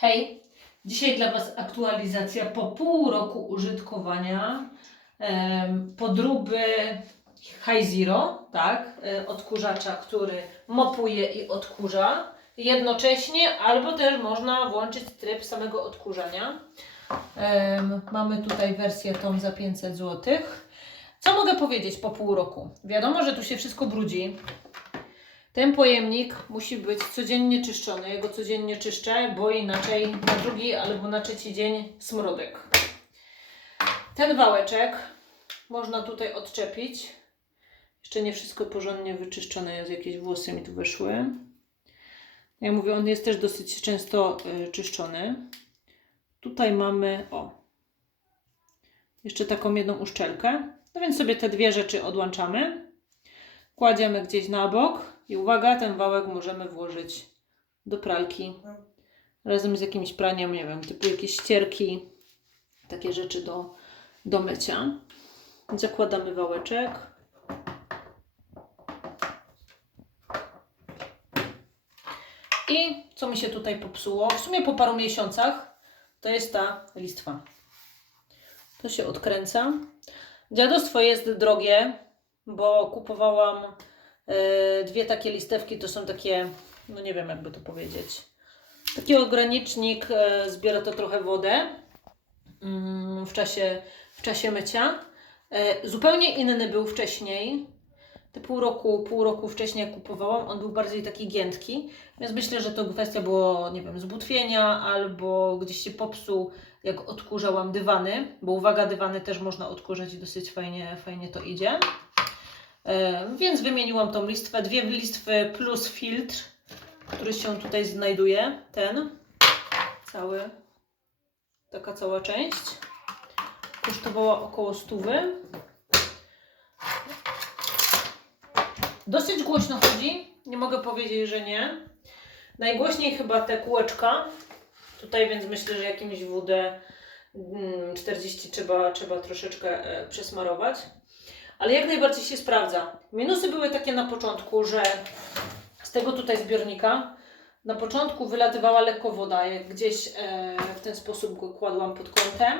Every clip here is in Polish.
Hej, dzisiaj dla Was aktualizacja po pół roku użytkowania em, podróby High Zero, tak, e, odkurzacza, który mopuje i odkurza jednocześnie, albo też można włączyć tryb samego odkurzania. Em, mamy tutaj wersję tą za 500 zł. Co mogę powiedzieć po pół roku? Wiadomo, że tu się wszystko brudzi. Ten pojemnik musi być codziennie czyszczony. Ja go codziennie czyszczę, bo inaczej na drugi albo na trzeci dzień smrodek. Ten wałeczek można tutaj odczepić. Jeszcze nie wszystko porządnie wyczyszczone jest, jakieś włosy mi tu wyszły. Jak mówię, on jest też dosyć często y, czyszczony. Tutaj mamy, o, jeszcze taką jedną uszczelkę. No więc sobie te dwie rzeczy odłączamy. Kładziemy gdzieś na bok i uwaga, ten wałek możemy włożyć do pralki razem z jakimś praniem, nie wiem, typu jakieś ścierki, takie rzeczy do, do mycia. Zakładamy wałeczek. I co mi się tutaj popsuło? W sumie po paru miesiącach to jest ta listwa. To się odkręca. Dziadostwo jest drogie, bo kupowałam dwie takie listewki. To są takie, no nie wiem jakby to powiedzieć. Taki ogranicznik, e, zbiera to trochę wodę mm, w czasie, w czasie mycia. E, zupełnie inny był wcześniej. Te pół roku, pół roku wcześniej jak kupowałam, on był bardziej taki giętki, więc myślę, że to kwestia było, nie wiem, zbutwienia albo gdzieś się popsuł, jak odkurzałam dywany, bo uwaga, dywany też można odkurzać i dosyć fajnie, fajnie to idzie. E, więc wymieniłam tą listwę, dwie listwy plus filtr, który się tutaj znajduje, ten cały, taka cała część. Kosztowała około stówy. Dosyć głośno chodzi, nie mogę powiedzieć, że nie. Najgłośniej chyba te kółeczka. Tutaj więc myślę, że jakimś WD mm, 40 trzeba, trzeba troszeczkę e, przesmarować. Ale jak najbardziej się sprawdza. Minusy były takie na początku, że z tego tutaj zbiornika na początku wylatywała lekko woda. Jak gdzieś e, w ten sposób go kładłam pod kątem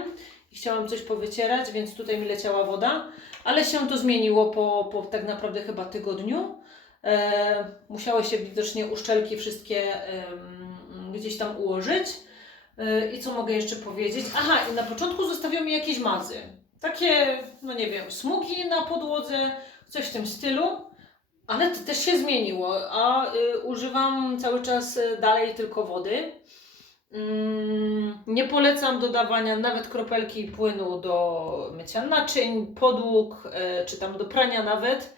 i chciałam coś powycierać, więc tutaj mi leciała woda. Ale się to zmieniło po, po tak naprawdę chyba tygodniu. E, musiały się widocznie uszczelki wszystkie em, gdzieś tam ułożyć. E, I co mogę jeszcze powiedzieć? Aha, i na początku zostawią mi jakieś mazy. Takie, no nie wiem, smugi na podłodze, coś w tym stylu. Ale to też się zmieniło, a y, używam cały czas y, dalej tylko wody. Mm, nie polecam dodawania nawet kropelki płynu do mycia naczyń, podłóg, e, czy tam do prania nawet,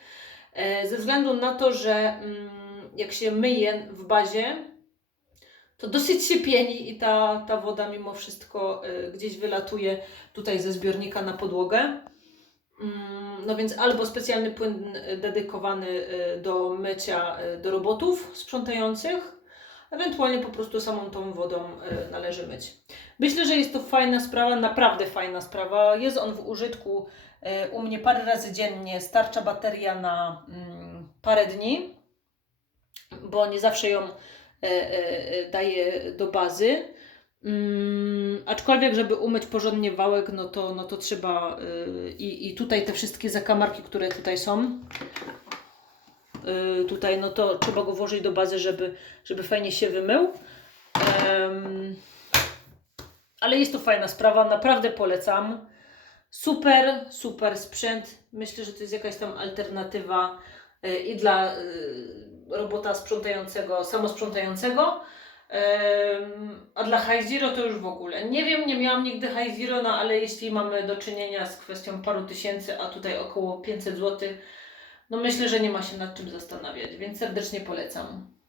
e, ze względu na to, że mm, jak się myje w bazie, to dosyć się pieni i ta, ta woda mimo wszystko e, gdzieś wylatuje tutaj ze zbiornika na podłogę. Mm, No więc albo specjalny płyn e, dedykowany e, do mycia do robotów sprzątających, ewentualnie po prostu samą tą wodą należy myć. Myślę, że jest to fajna sprawa, naprawdę fajna sprawa. Jest on w użytku u mnie parę razy dziennie. Starcza bateria na mm, parę dni, bo nie zawsze ją e, e, daję do bazy. Mm, aczkolwiek, żeby umyć porządnie wałek, no to, no to trzeba y, i, i tutaj te wszystkie zakamarki, które tutaj są, y, tutaj no to trzeba go włożyć do bazy, żeby, żeby fajnie się wymył. Ale jest to fajna sprawa, naprawdę polecam. Super, super sprzęt. Myślę, że to jest jakaś tam alternatywa y, i dla robota sprzątającego, samosprzątającego. A dla High Zero to już w ogóle. Nie wiem, nie miałam nigdy High Zero, no ale jeśli mamy do czynienia z kwestią paru tysięcy, a tutaj około 500 zł, no myślę, że nie ma się nad czym zastanawiać, więc serdecznie polecam.